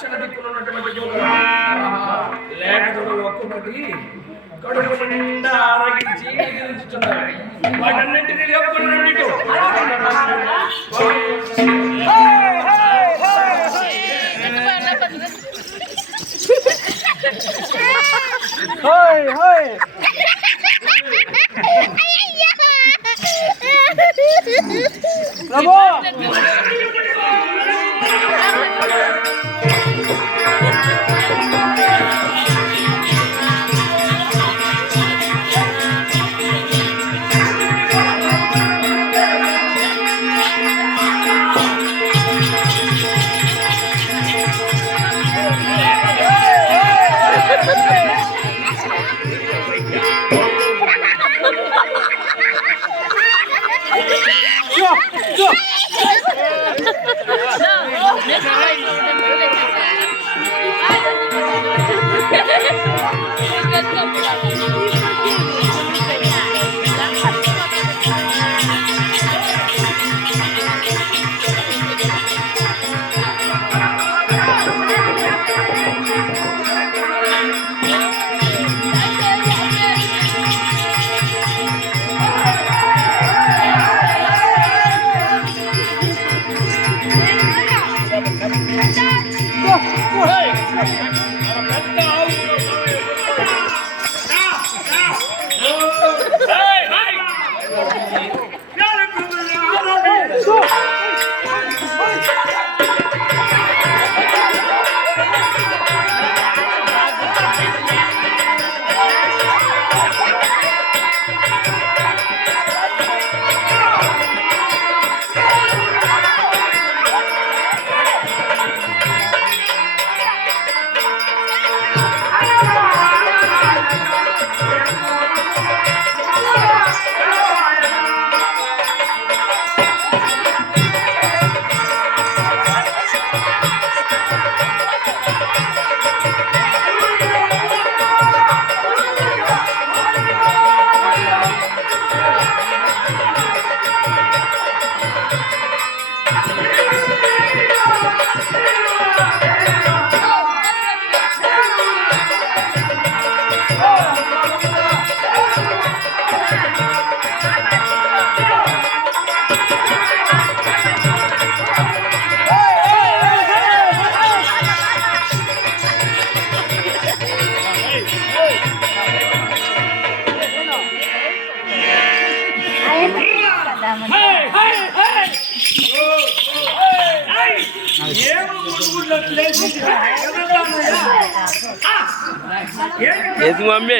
దక్షిణ దిక్కులో ఉన్నటువంటి లేఖలు ఒక్కొక్కటి కడుపు నిండా ఆరగించి ఎగిరించుతున్నారు. వాటన్నింటినీ లేపుకున్నాడు. ఏది మమ్మీ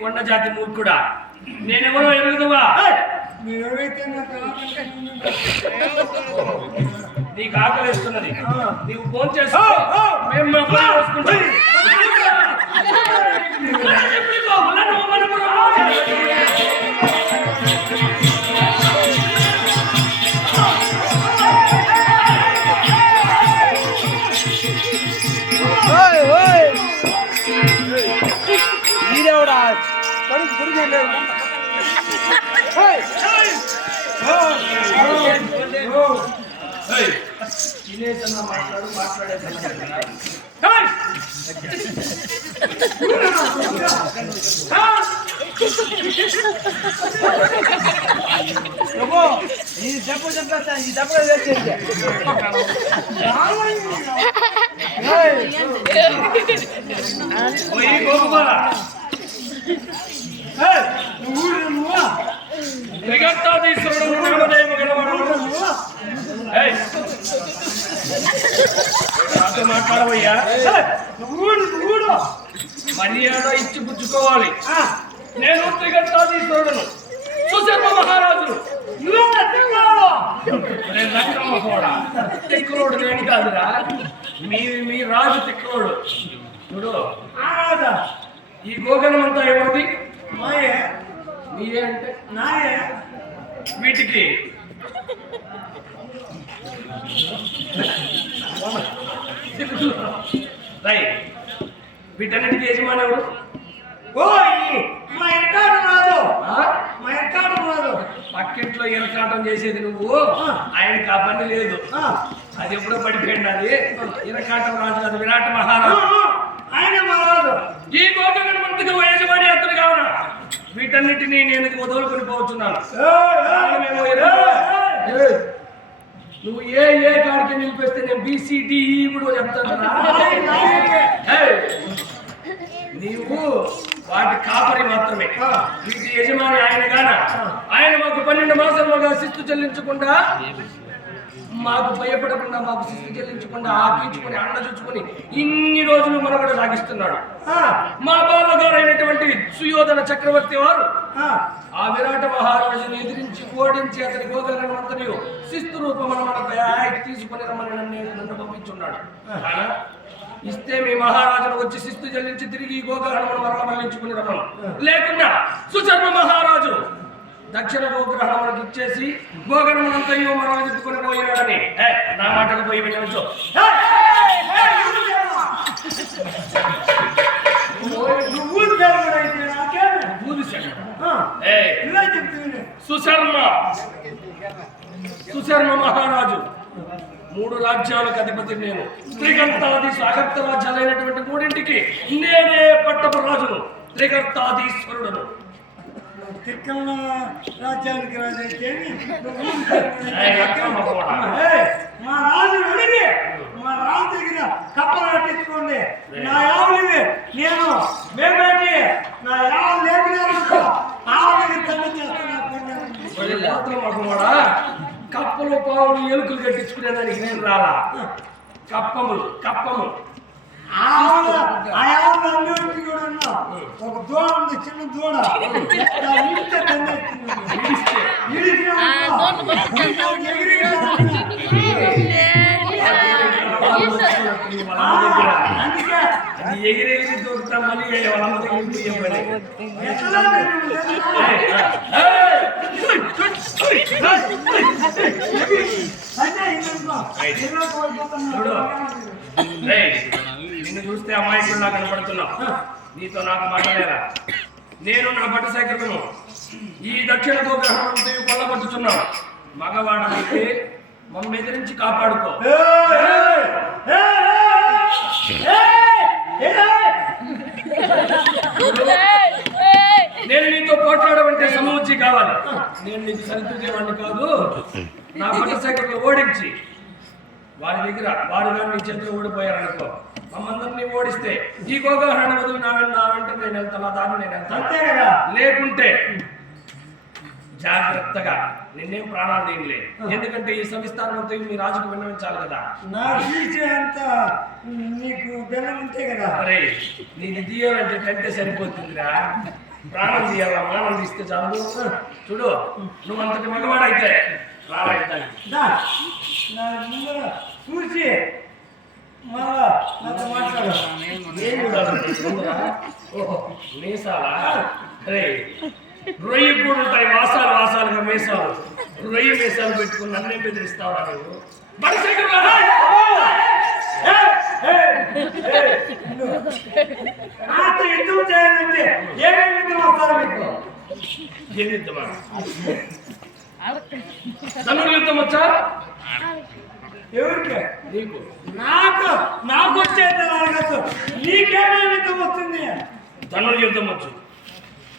కొండ జాతి మూర్ఖుడా, నేనెవరో ఎరుగుదవా? నీకు ఆకలిస్తున్నది, నీవు ఫోన్ చేస్తా మేము చేసుకుంటాం. ఈ డబ్బు చంపేస్తా, ఈ డబ్బు వేసేది త్రిగర్తాధీశ్వరుడు నామధేయము గలవాడు. ఏయ్, నాతో మాట్లాడవయ్యా. మర్యాద ఇచ్చి పుచ్చుకోవాలి. నేను త్రిగర్తాధీశ్వరుడును, సుశర్మ మహారాజును. తిక్కులోడు నేను కాదురా, మీ రాజు తిక్కులోడు. చూడు, ఈ గోగనమంతా ఎవరిది? నీయే అంటే నాయే. వీటికి వీటన్నిటికీ యజమాని ఎవరు? పక్కింట్లో ఇరకాటం చేసేది నువ్వు, ఆయనకి ఆ పని లేదు. అది ఎప్పుడో పడిపోయింది. అది ఇరకాటం రాజు కాదు, విరాట్ మహారాజు. ఆయన మహారాజు. ఈ గోగణమంతకు యజమాని అతను కావున వీటన్నిటినీ నేను వదులుకొని పోతున్నాను. నువ్వు ఏ కాడికి నిలిపేస్తే నేను BCDE కూడా చెప్తాను. నీవు వాటి కాపరి మాత్రమే. వీటి యజమాని ఆయన గాన. ఆయన మాకు 12 మాసాలుగా శిస్తు చెల్లించకుండా, మాకు భయపడకుండా, మాకు శిస్తు చెల్లించకుండా ఆకించుకుని అండ చూచుకుని ఇన్ని రోజులు మనగడ సాగిస్తున్నాడు. మా బావగారు అయినటువంటి సుయోధన చక్రవర్తి వారు ఆ విరాట మహారాజును ఎదిరించి ఓడించి అతని గోగరణమంతని శిస్తు రూపం మనకు తీసుకుని రమ్మని నన్ను పంపించున్నాడు. ఇస్తే మీ మహారాజును వచ్చి శిస్తు చెల్లించి తిరిగి గోగ్రహణమును మరల మరలించుకుని రమ్మను. లేకుండా సుశర్మ మహారాజు దక్షిణ గోగ్రహణం మనకి ఇచ్చేసి గోగణమంతయు మరల చెప్పుకుని పోయినాడని నా మాటకు పోయి వెళ్ళవచ్చు. సుశర్మ మహారాజు 3 రాజ్యాలకు అధిపతి నేను. త్రిగర్తాది స్వాగత రాజ్యాలైనటువంటి 3ంటికి నేనే పట్టపు రాజును, త్రిగర్తాధీశ్వరుడును. రాజ్యానికి రాజైతే మా రాజు వెళ్ళి మా రాజు దగ్గర కప్పలు కట్టించుకోండి. నా యావులివి నేను మేమేంటి నా యావులు లేపినారు కప్పలు పావులు ఎలుకలు కట్టించుకునేదానికి నేను రాలా. కప్పము ఒక దూడ ఉంది, చిన్న దూడ. ఎగిరెగిరి దూకుతా మళ్ళీ వాళ్ళ దగ్గర నిన్ను చూస్తే అమాయకుల్లా కనపడుతున్నావు. నీతో నాకు మాట్లాడేలా. నేను నా పట్టు సేకరణను ఈ దక్షిణ గోగ్రహణంతో కొల్లబడుతున్నాను. మగవాడైతే మమ్మల్ని ఎదిరించి కాపాడుకో. నేను నీతో పోట్లాడమంటే సమూచి కావాలి. నేను నీకు సరితూచేవాడిని కాదు. నా పట్టు సేకరణను ఓడించి వారి దగ్గర వారు కానీ నీ చేతిలో ఓడిపోయారనుకో, మమ్మందరినీ ఓడిస్తే ఈ గోగ్రహణ వదులు నా వెంట నేను వెళ్తాను, దాన్ని నేను వెళ్తాను. లేకుంటే జాగ్రత్తగా నిన్నేం ప్రాణాలు తీయలే. ఎందుకంటే ఈ సవిస్తారం అంతా మీ రాజుకు విన్నవించాలి కదా. నా అంత నీకు బెల్లం ఉంటే కదా. అరే నీకు తీయాలంటే కంటే సరిపోతుందిరా. ప్రాణం తీయాలా, మానం తీస్తే చాలు. చూడు, నువ్వు అంతటి మగవాడైతే చూసి మాట్లాడు. మీసాలా? అరే రొయ్యి కూడా ఉంటాయి, వాసాలుగా మీసాలు. రొయ్యి మీసాలు పెట్టుకుని నన్నే బెదిరిస్తావా నువ్వు? నాతో యుద్ధం చేయాలంటే ఏమేమి యుద్ధం వస్తారా మీకు? ఏం యుద్ధమా? ధనుర్యుద్ధం వచ్చా? ఎవరికి? నీకు. నాకు వచ్చేది అడగచ్చు. నీకేమేమి యుద్ధం వస్తుంది? ధనుర్యుద్ధం వచ్చు,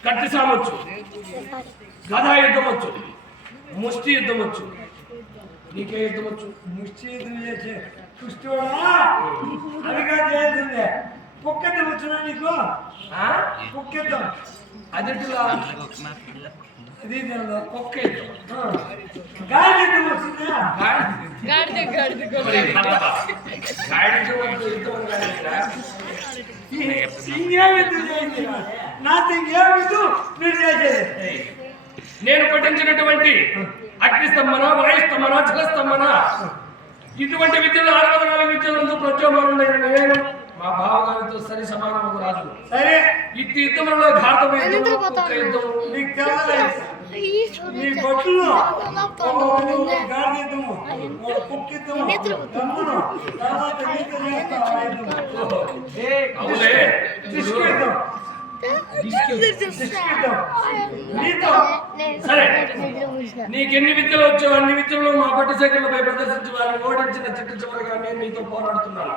కత్తి సామొచ్చు, గదా యుద్ధం వచ్చు, ముష్టి యుద్ధం వచ్చు. నీకే యుద్ధం వచ్చు? ముష్టి యుద్ధం చేసే కృష్ణుడా అదిగా చేస్తుంది. పొక్కెత్తం వచ్చినా నీకు ఆ? పొక్కెత్తం అదిటిలా అది నెలలో ఒక్కేదో గాలి ఎత్తం వచ్చిందా ఇంకేమిద్దు చేయండి నాతో ఇంకేమిద్దు మీరు చేసేది నేను పఠించినటువంటి అగ్నిస్తంభన వాయుస్తంభన జలస్తంభన ఇటువంటి విద్యలు 604 విద్యలందు ప్రత్యేకమైన నేను మా బావగారితో సరి సమానము రాదు. సరే ఇట్టి యుద్ధంలో ఘాతమ యుద్ధం నీకు తెలవలేదు నీ బొట్టులో గాలి ఎత్తము పొక్కెత్తము తమ్మును తర్వాత నీకు చేస్తావు అవునే తీసుకెళ్తాం నీతో సరే నీకెన్ని విద్యలు వచ్చావు అన్ని విద్యలు మా పట్టి సెకండ్లపై ప్రదర్శించి వారిని ఓడించిన చిట్ట చివరిగా నేను నీతో పోరాడుతున్నాను.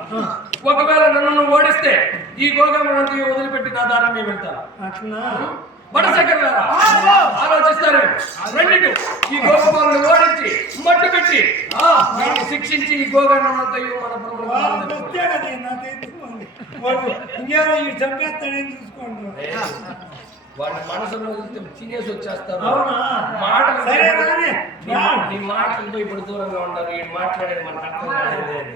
ఒకవేళ నన్ను నువ్వు ఓడిస్తే ఈ గోగమనంతా వదిలిపెట్టి నా దారి నేను వెళ్తాను. అట్లా బడసెక్కర్ ఆలోచిస్తారు రెండిటు ఈ గోగమాలను ఓడించి మట్టు పెట్టి నేను శిక్షించి ఈ గోగమనంతయు మన ప్రభుత్వం ప్రత్యేకత నాకు ఎత్తుకోండి వాడు ఇంకేమో ఈ చంపేస్తాడని చూసుకోండి వాడి మనసులో తినేసి వచ్చేస్తారు. అవునా మాటలు సరే కానీ నీ మాటలతో ఇప్పుడు దూరంగా ఉన్నారు. ఈ మాట్లాడేది మనకు అర్థం కాలేదు.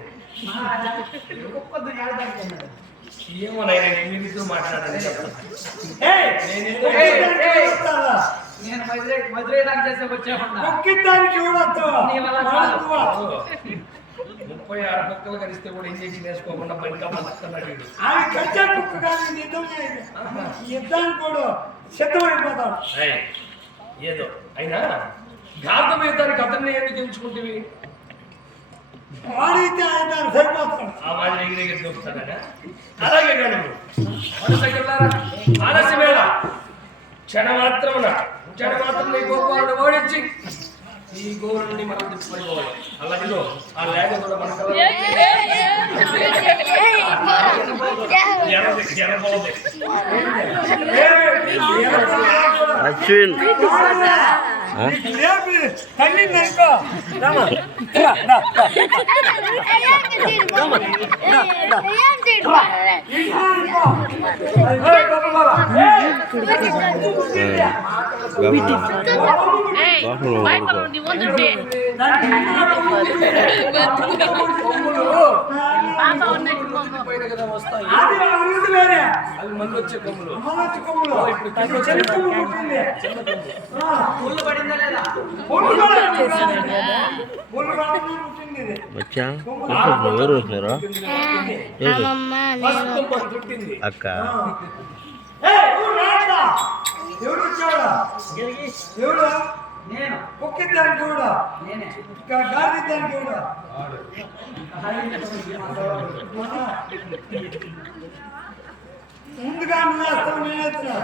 ఏమో నేను ఎన్ని విధులు మాట్లాడాలని చెప్పాను. నేను మధురై దాకా చేసే వచ్చేమన్నా మొక్కిద్దానికి చూడొద్దు 36 కుక్కలు కలిస్తే కూడా ఇంజక్షన్ వేసుకోకుండా బండిగా బతుకుతున్నాడు. ఆమె కచ్చా కుక్క కానీ నిజమే యుద్ధానికి కూడా సిద్ధమైపోతాం. ఏదో అయినా ఘాతం యుద్ధానికి అతన్ని ఎందుకు ఎంచుకుంటేవి? వాడైతే ఆయన సరిపోతాడు. ఆ వాడి దగ్గర దొరుకుతాడా? అలాగే కానీ ఆలస్యమేళ క్షణమాత్రం నీ గోపాలను ఓడించి ఈ గోరుని మనం తిప్పుకోవాలి. అలాగే ఆ లేక కూడా మనకు అశ్విన్ తల్లిందనుకో కదా వస్తాయి. అది అన్నది వేరే అవి మంది వచ్చే కొమ్ములు. అమ్మలొచ్చి కొమ్ములు ఇప్పుడు చెల్లి కొమ్ము పుట్టింది. ముళ్ళు పడిందా లేదా పుల్లు పడకుండా పుట్టింది ఇది. వచ్చా ఎవరు వస్తున్నారు ఫస్ట్ కొమ్ము పుట్టింది. అక్క ఎవడు వచ్చాడా ఎవడు నేను కుక్కిద్దానికి ఎవడా నేనే గాడిద్దానికి ఎవడా ముందుగా నువ్వు వేస్తావు నేను వేస్తున్నా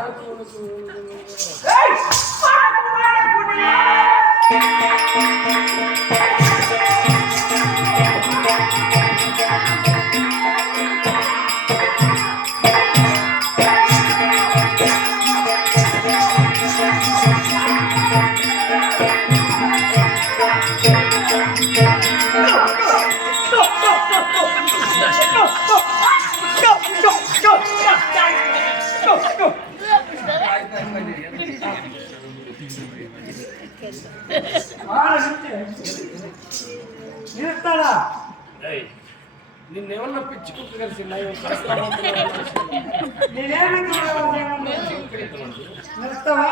నిలుస్తాడా నిన్నేమన్నా పిచ్చి కుక్క కలిసి నేనేమి నిలుస్తావా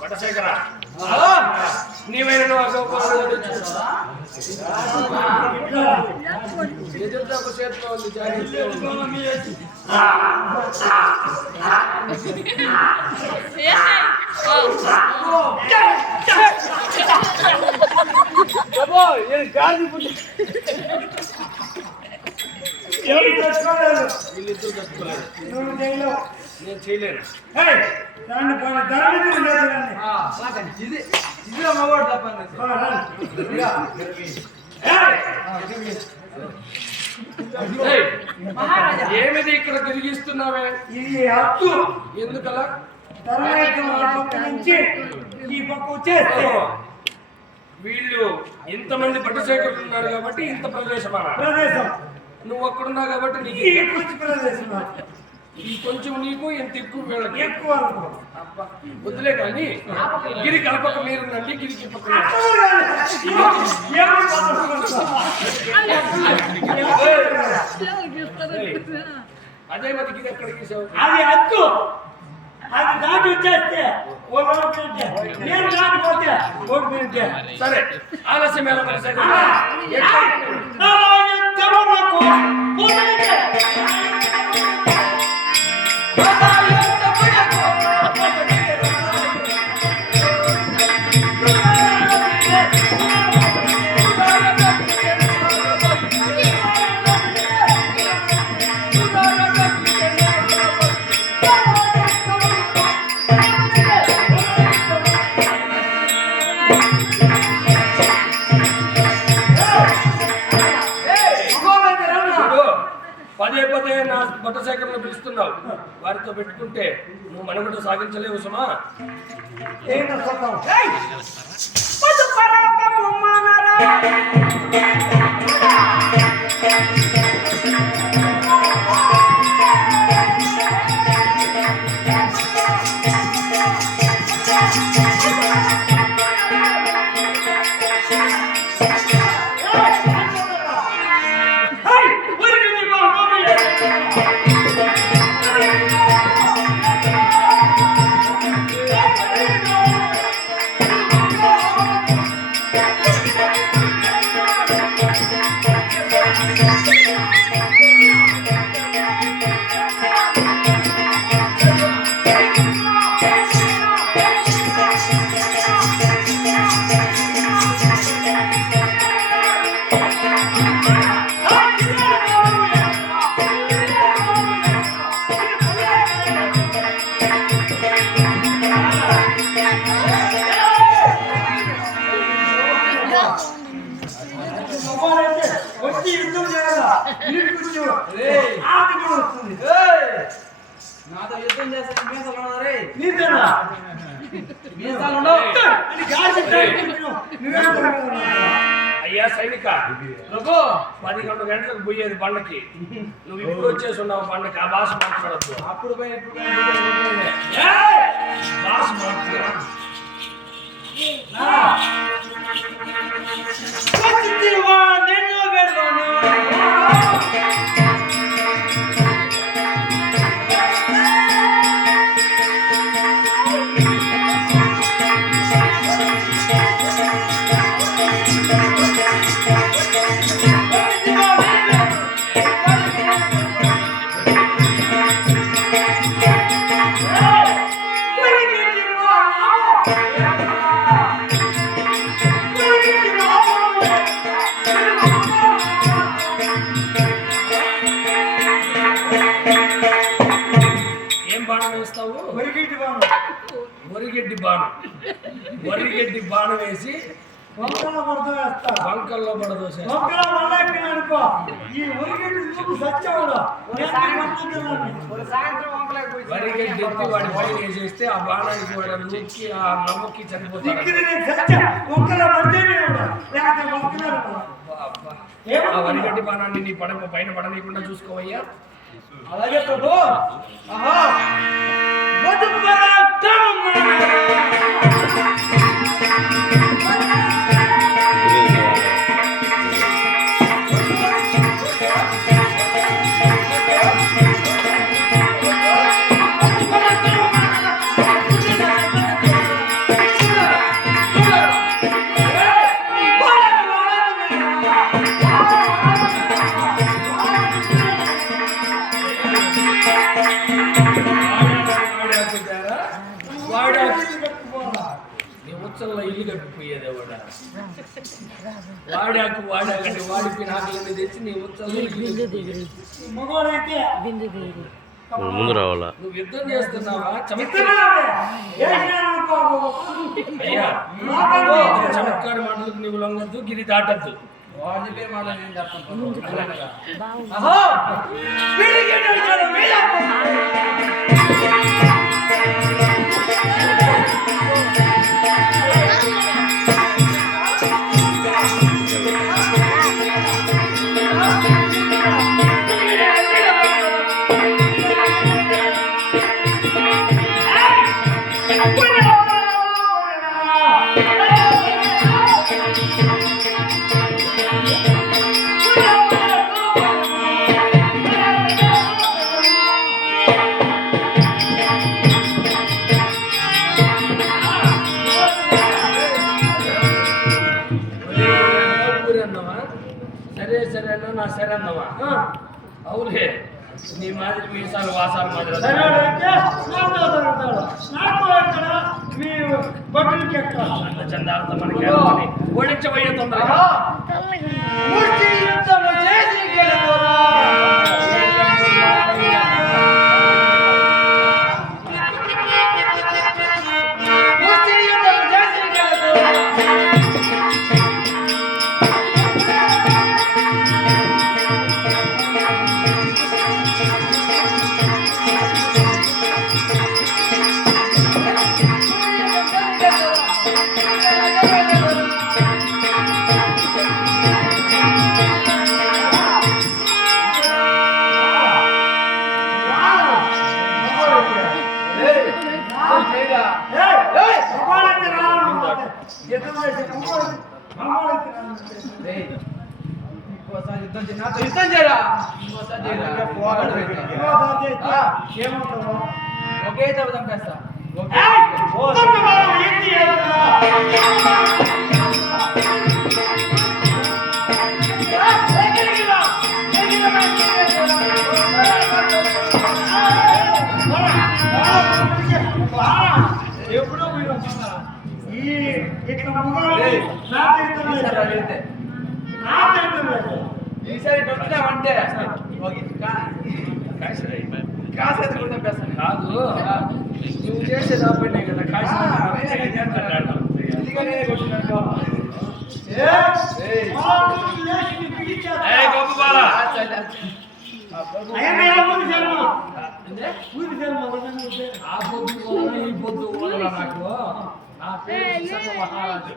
పటశేఖర నీవైన ఎదురుతో ఒక చేతిలో ఉంది ఎవరు తెచ్చుకోలేదు వీళ్ళిద్దరు తట్టుకోలేదు. నువ్వు చేయలేవు నేను చేయలేను. దాన్ని పోనీ దాని మీద ఉండేది ఇది ఇదిలో మగవాడు తప్పని మహారాజా ఏమిది ఇక్కడ తిరిగిస్తున్నావే? ఇది హక్కు ఎందుకలా? తర్వాత ఆ పక్క నుంచి ఈ పక్క వచ్చేస్తే వీళ్ళు ఇంతమంది పట్టుసేకరులు ఉన్నారు కాబట్టి ఇంత ప్రదేశం అన్నారు. ప్రదేశం నువ్వు ఒక్కడున్నావు కాబట్టి నీకు ఈ కొంచెం ప్రదేశం ఈ కొంచెం నీకు ఎంత ఎక్కువ వీళ్ళకి ఎక్కువ అనుకో. అబ్బా, వద్దులే కానీ గిరి కలపక మీరుందండి గిరికి ఈ పక్కన అదే మరి గిరి ఎక్కడ గీసావు? అది అద్దు, అది దాటి వచ్చేస్తే ఓ మినిట్, నేను దాటిపోతే ఒక మినిట్. సరే ఆలస్యం ఎలా పరిస్థితి పదే పదే నా బట్టశేఖరను పిలుస్తున్నావు. వారితో పెట్టుకుంటే నువ్వు మనగుడు సాగించలేవు సుమా. వచ్చి యుద్ధం చేయాలా? నాతో యుద్ధం చేస్తే మీసాలు ఉండవు రే. నీతేనా? మీసాలు ఉండవు. అది గాడి నువ్వే. అయ్యా సైనిక, ప్రభు 11 గంటలకు పోయేది బండకి. నువ్వు ఇప్పుడు వచ్చేసి ఉన్నావు బండకి. ఆ భాష మాట్లాడద్దు. అప్పుడు పోయి ఎప్పుడు భాష మాట్లాడు. నిన్ను పెడతాను. ఏం బాణం వేస్తావు? వరిగడ్డి బాను. వరిగడ్డి బాణం. వరిగడ్డి బాణం వేసి వంకలో పడతా వేస్తా. బంకల్లో పడదోసే. వంకలో పడలేకపోయినా అనుకో, ఈ వరిగడ్డి నువ్వు సత్యవడా సాయంత్రం వంకలేకపోయి వరిగడ్డి ఎత్తి వాడి పైన వేసేస్తే ఆ బాణానికి వాడు నొక్కి ఆ నమ్మకి చనిపోతాడు. దిక్కుని నేను సత్యం వంకలో పడితేనే ఉంటా, లేకపోతే వంకలో ఉంటా. అబ్బా. ఆ వరిగడ్డి బాణాన్ని నీ పైన పడనీయకుండా చూసుకోవయ్యా. అలాగే ప్రభు. ఆహా వధు పరాక్రమం. నీ ఉత్సవంలో ఇల్లు కట్టిపోయేదే వాడాకు వాడాకంటే వాడిపోయిన ఆకలిని తెచ్చి నీ ఉత్సవంలో మగవాడైతే ముందు రావాలా? నువ్వు యుద్ధం చేస్తున్నావా? అయ్యా చమత్కారి మాటలకు నువ్వు లొంగద్దు, గిరి దాటద్దు. వాడు చెప్పే మాట నేను చెప్తాను. సరే సరే అన్న నా సరే అన్నవా అవులే నీ మాదిరి మీసాలు వాసాలు మాదిరి అంత చందాలతో మనకి ఓడించబోయే తొందరగా ముష్టి యుద్ధము చేసి గెలుతురా. ముష్టి యుద్ధము చేసి గెలుతురా. ఇంకోసారి యుద్ధం చేయి. నాతో యుద్ధం చేయరా. ఇంకోసారి చేయరా. ఒకే దెబ్బ చంపేస్తా. ఎప్పుడో మీరు ఈ ఇట్లా మొదలు నాకు ఇష్టం లేదు. ఈసారి వచ్చినామంటే కాసేది కూడా చంపేస్తాను. కాదు నువ్వు చేసే దాపడే కదా కాశీ గొప్ప ఆ పొద్దు ఈ పొద్దు నాకు నా పేరు సర్వ మహారాజు.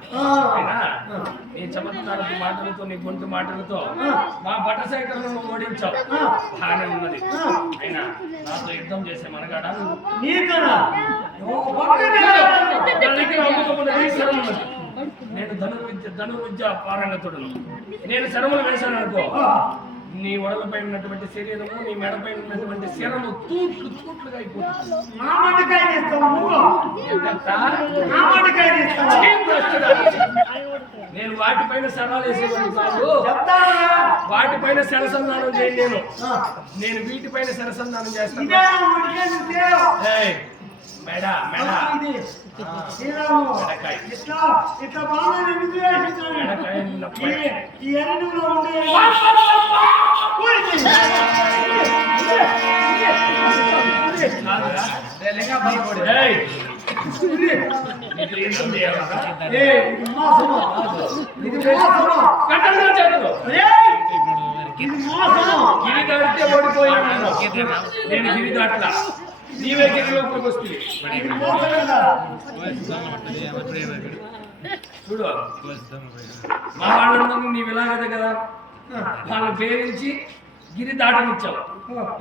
నీ చమత్కారపు మాటలతో నీ గొంతు మాటలతో మా భట్టశేఖరులను ఓడించావు. బాగానే ఉన్నది. అయినా నాతో యుద్ధం చేసే మనగాడా నేను ధనుర్విద్య పారంగతుడును. నేను శరములు వేశాను అనుకో, నీ ఒడలపై ఉన్నటువంటి శరీరము నీ మెడపై ఉన్నటువంటి శరము తూట్లు తూట్లుగా అయిపోతుంది. నేను వాటిపైన శరాలు వేసేవాడిని కాదు. వాటిపైన శరసంధానం చేయను. నేను వీటిపైన శరసంధానం చేస్తాను. మెడ మెడ ఇట్లా బాగా ఈ ఎన్నులో ఉండే గిరి దాటితే ఓడిపోయాను. నేను గిరి దాటలా, నీవే గిరి లోపలికి వస్తుంది. చూడు మా వాళ్ళందరినీ నీవు ఇలాగదే కదా, వాళ్ళని పేరించి గిరి దాటనిచ్చావు.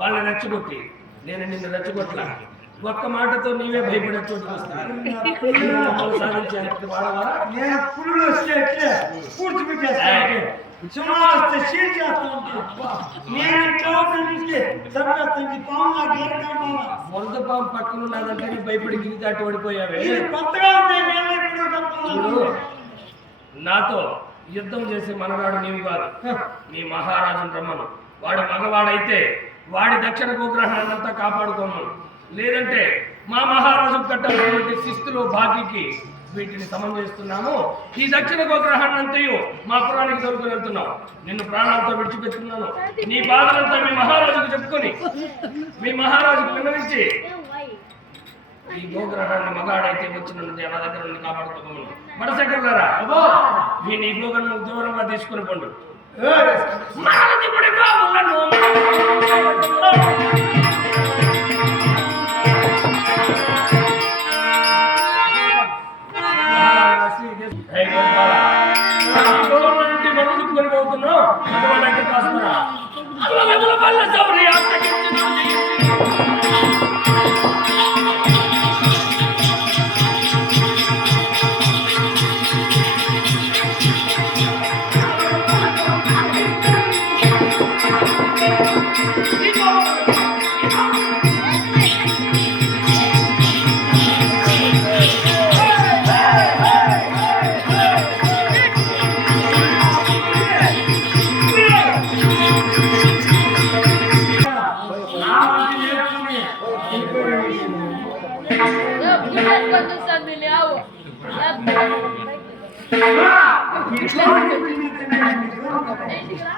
వాళ్ళని రెచ్చగొట్టి నేను నిన్ను రెచ్చగొట్టలా. ఒక్క మాటతో నీవే భయపడే చోటుకు వస్తాను. సాధించాను వాడవా? నేను పురుడు వస్తే పూడ్చిపెట్టేస్తాను. సుమారు వస్తే షీట్ చేస్తాను. నేను వరద పాము పక్కన ఉన్నదంటే భయపడి గిరి దాటి ఓడిపోయావే. కొత్తగా చూడు, నాతో యుద్ధం చేసే మనగాడు నీవు కాదు, నీ మహారాజును రమ్మను. వాడు మగవాడైతే వాడి దక్షిణ గోగ్రహాన్నంతా కాపాడుకోను. లేదంటే మా మహారాజు కట్టాల్సినటువంటి శిస్తులు బాకీకి వీటిని సమం చేస్తున్నాము. ఈ దక్షిణ గోగ్రహాన్నంతయు మా పురానికి దొరుకుని వెళ్తున్నావు. నిన్ను ప్రాణాలతో విడిచిపెట్టుకున్నాను. నీ బాధలంతా మీ మహారాజుకు చెప్పుకొని మీ మహారాజుకు విన్నవించి ఈ గోగ్రహాన్ని మగాడైతే వచ్చి నన్ను నా దగ్గర నుండి కాపాడుకోమను. భట్టశేఖరులారా, మీ నీ గోగ్రహం దూరంగా తీసుకుని పండు. పోతున్నావు కాస్తున్నా Thank you.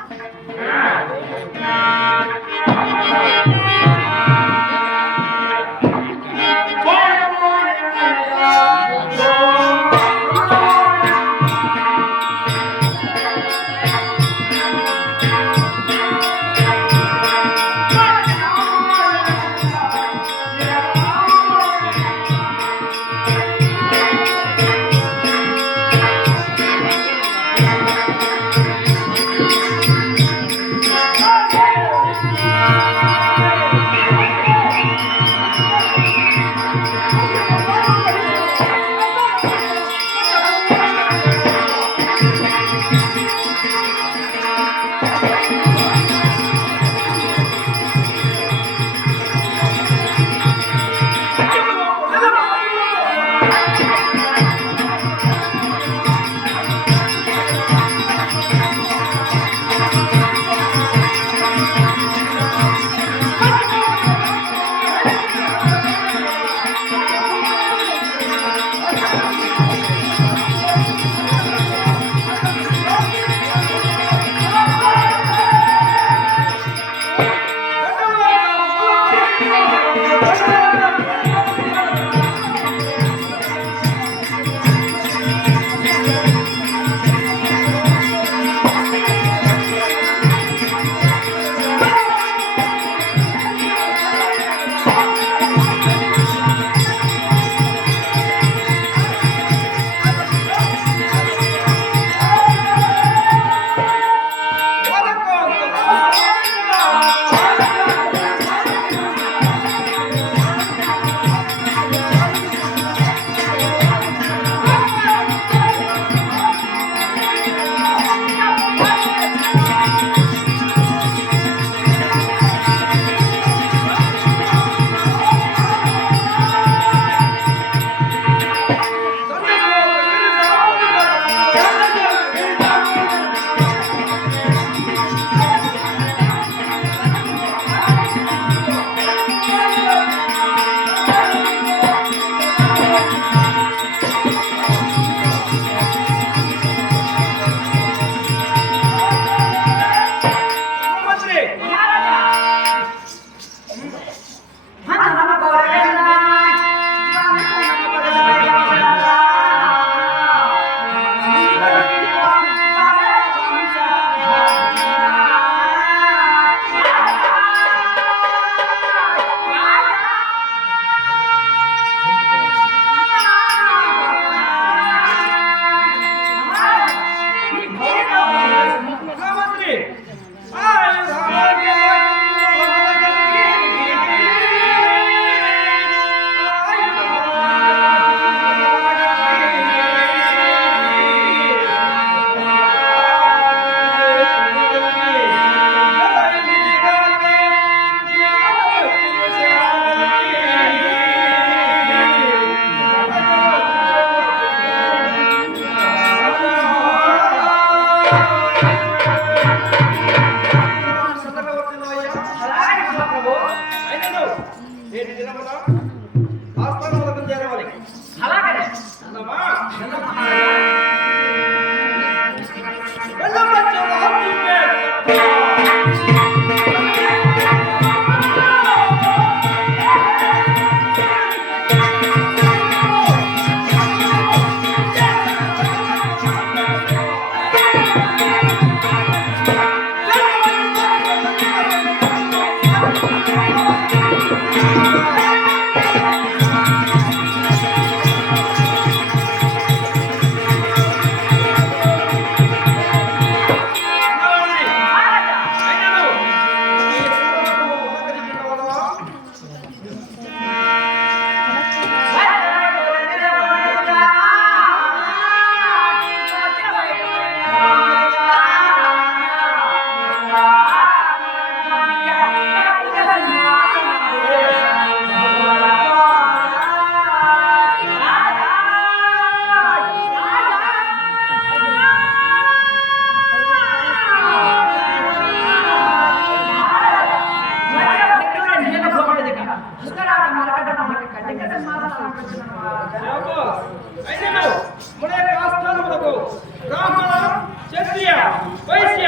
వైశ్య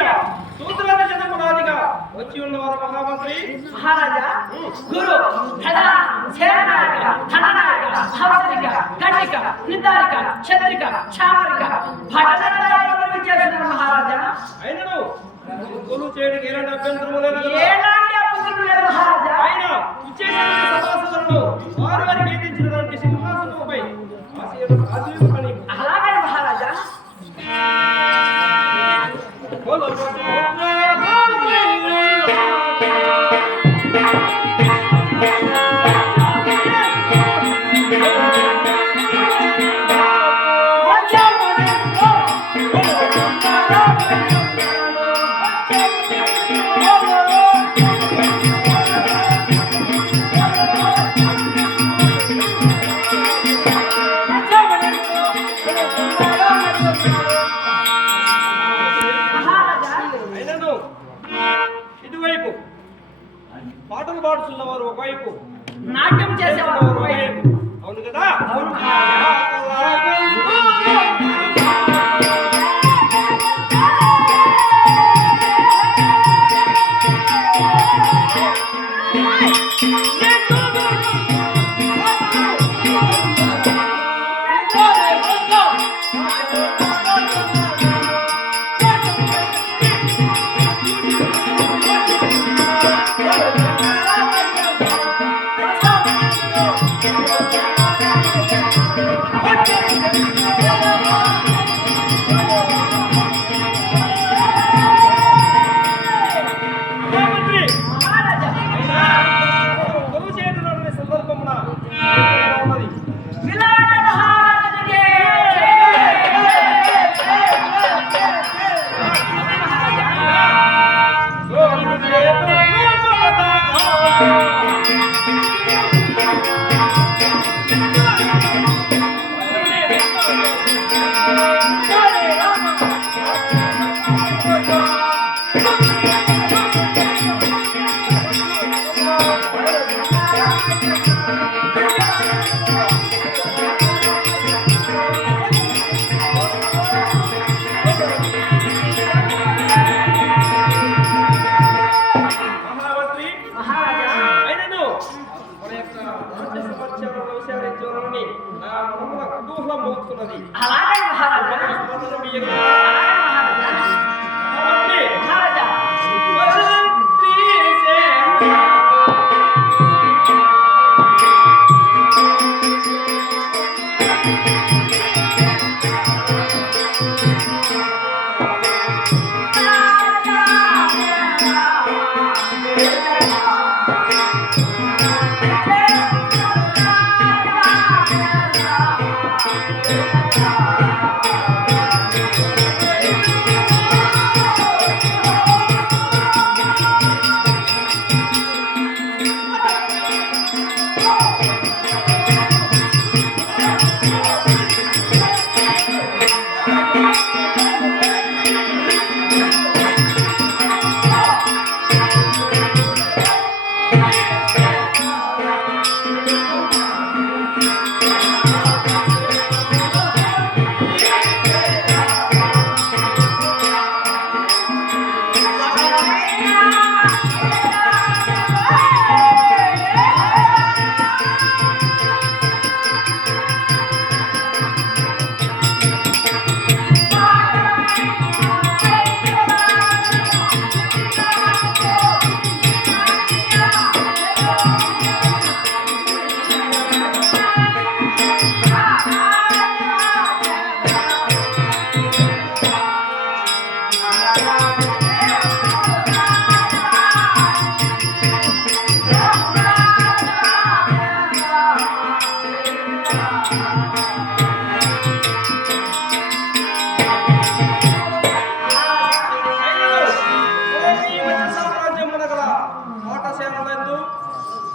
సూత్రాల జనమునాదిగా వచ్చి ఉన్నవారు మహామంత్రి. మహారాజా గురు ధన సేనాయక ధననాయక హంసనిక కన్నిక నిదారిక క్షత్రిక చామరిక భటనాయకులు విచ్చేస్తున్నారు మహారాజా. అయినను కొలు చేయడానికి ఎలాంటి అభ్యంతరము లేదు కదా? ఎలాంటి అభ్యంతరం లేదు మహారాజా. ఆయన ఇచ్చేసిన సభాసదులను వారు వారికి ఏదించినటువంటి సింహాసనముపై ఆశీర్వదించమని. అలాగే మహారాజా. కొలు అయినను ఇటువైపు పాటలు పాడుతున్నవారు ఒకవైపు, నాట్యం చేసేవారు ఒకవైపు. అవును కదా? అవును మహారాజా. మహామంత్రి మహారాజా. కొలువు చేయనున్న సందర్భమున ఉన్నది. విలాట మహారాజుకి మహామంత్రి మహారాజా. అయినను మన యొక్క రాజ్య సమాచారంలో విచారించాలని నా మనమున కుతూహలం మోగుతున్నది. అలాగే మహారాజా. స్పందన మీయగా. అలాగే మహారాజా. మహామంత్రి మహారాజా. మంత్రి సేన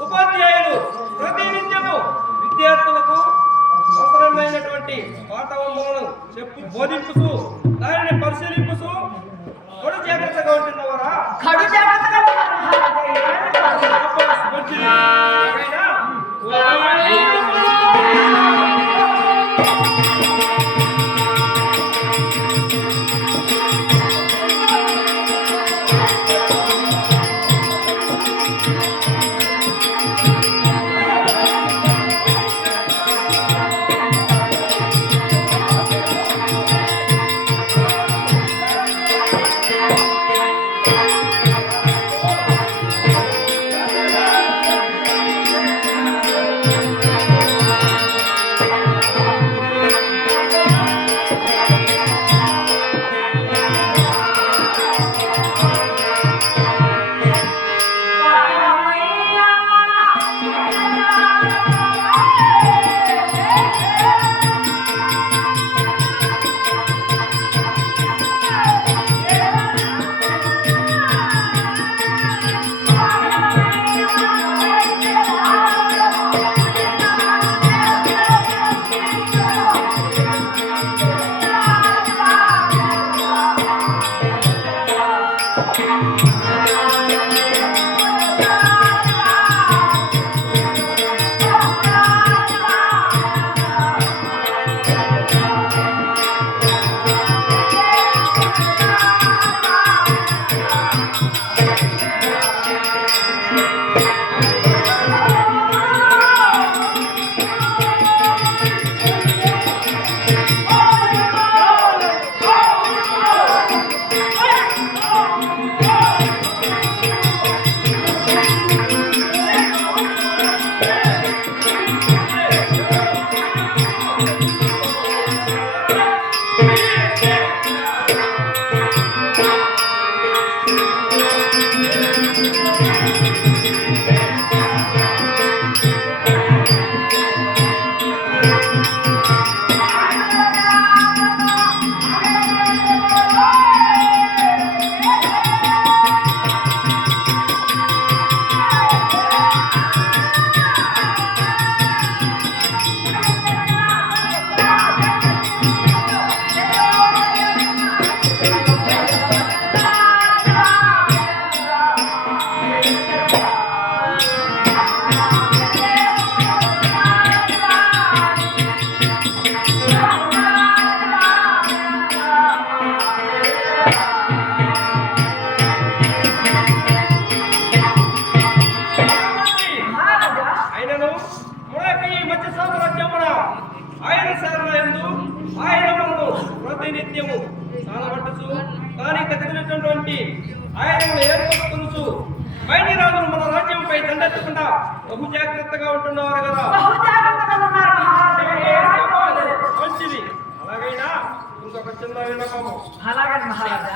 ఉపాధ్యాయులు ప్రతినిత్యము విద్యార్థులకు అవసరమైనటువంటి పాఠవములను బోధింపుతూ దానిని పరిశీలింపుతూ ఆయనను మనకి ఈ మధ్య సామ్రాజ్యమున ఆయన శరణయందు ఆయన మనను ప్రతినిత్యము సానబట్టుచు కానీ కదిలినటువంటి ఆయనను ఏర్పడుతునుచు బయటి రాజులు మన రాజ్యంపై దండెత్తకుండా బహు జాగ్రత్తగా ఉంటున్నారు కదా. మంచిది. అలాగైనా ఇంకొక చిన్న విన్నపము. అలాగే మహారాజా